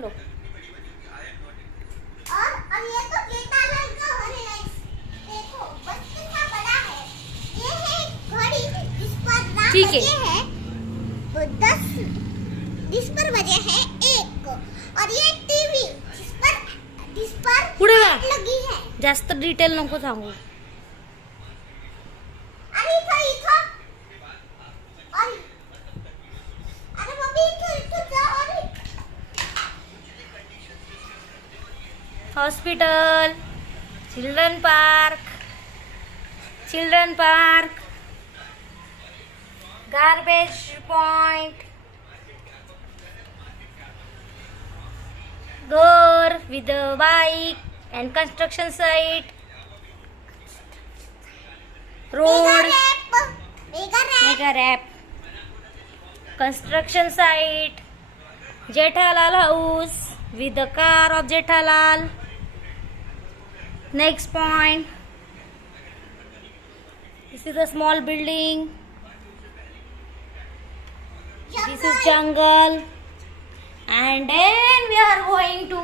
बोलो। और ये तो जेठालाल का हरे राइस देखो बस कितना बड़ा है। ये है घड़ी जिस पर रात ठीक है। बजे है तो 10 जिस पर बजे है 1 और ये टीवी जिस पर पुढे जा. 8 लगी है। जास्त डिटेल नको सांगू. अरे इथं और अरे मम्मी इथं जा और hospital, children park, garbage point, घर with a bike and construction site, road, mega rap, construction site, Jethalal house with the car of Jethalal. Next point, this is a small building, this is jungle, and then we are going to